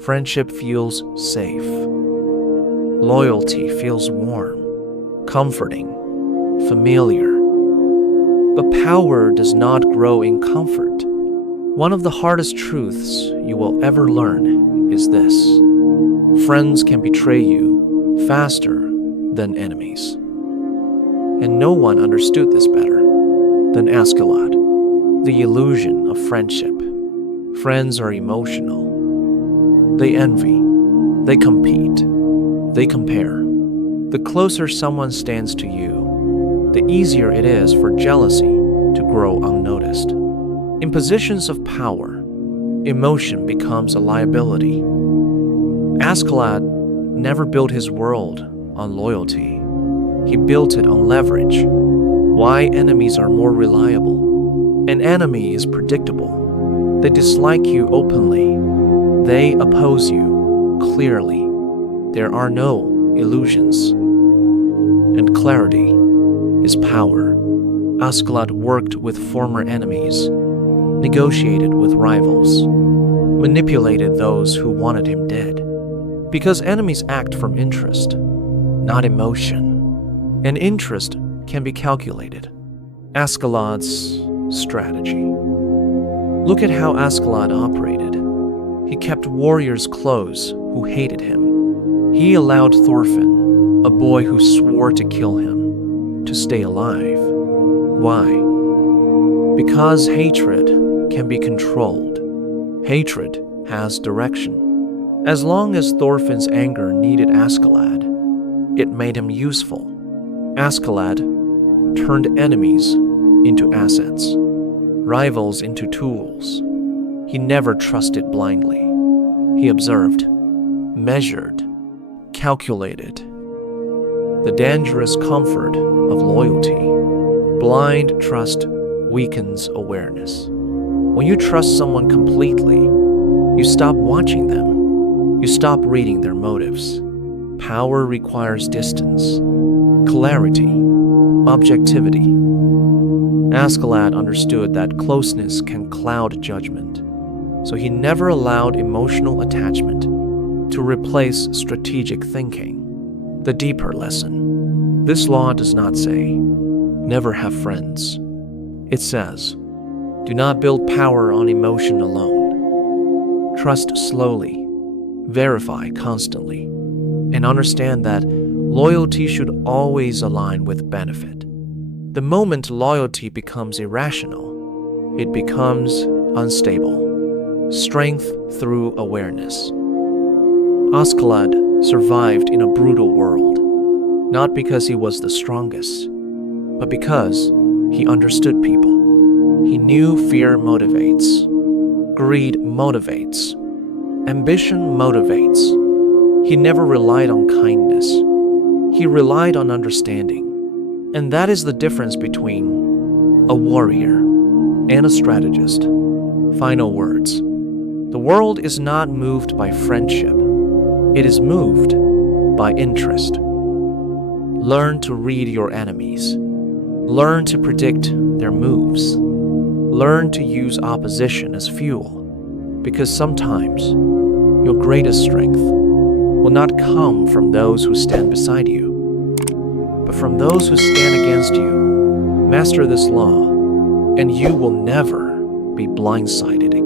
Friendship feels safe. Loyalty feels warm, comforting, familiar. But power does not grow in comfort. One of the hardest truths you will ever learn is this: friends can betray you faster than enemies. And no one understood this better than Askeladd. The illusion of friendship. Friends are emotional. They envy. They compete. They compare. The closer someone stands to you, the easier it is for jealousy to grow unnoticed. In positions of power, emotion becomes a liability. Askeladd never built his world on loyalty. He built it on leverage. Why enemies are more reliable. An enemy is predictable. They dislike you openly. They oppose you clearly. There are no illusions. And clarity is power. Askeladd worked with former enemies, negotiated with rivals, manipulated those who wanted him dead. Because enemies act from interest, not emotion. And interest can be calculated. Askeladd's strategy. Look at how Askeladd operated. He kept warriors close who hated him. He allowed Thorfinn, a boy who swore to kill him, to stay alive. Why? Because hatred can be controlled. Hatred has direction. As long as Thorfinn's anger needed Askeladd, it made him useful. Askeladd turned enemies into assets, rivals into tools. He never trusted blindly. He observed, measured, calculated. The dangerous comfort of loyalty. Blind trust weakens awareness. When you trust someone completely, you stop watching them. You stop reading their motives. Power requires distance, clarity, objectivity. Askeladd understood that closeness can cloud judgment, so he never allowed emotional attachment to replace strategic thinking. The deeper lesson. This law does not say, never have friends. It says, do not build power on emotion alone. Trust slowly, verify constantly, and understand that loyalty should always align with benefit. The moment loyalty becomes irrational, it becomes unstable. Strength through awareness. Askeladd survived in a brutal world, not because he was the strongest, but because he understood people. He knew fear motivates, greed motivates, ambition motivates. He never relied on kindness. He relied on understanding. And that is the difference between a warrior and a strategist. Final words. The world is not moved by friendship. It is moved by interest. Learn to read your enemies. Learn to predict their moves. Learn to use opposition as fuel. Because sometimes your greatest strength will not come from those who stand beside you, but from those who stand against you. Master this law, and you will never be blindsided again.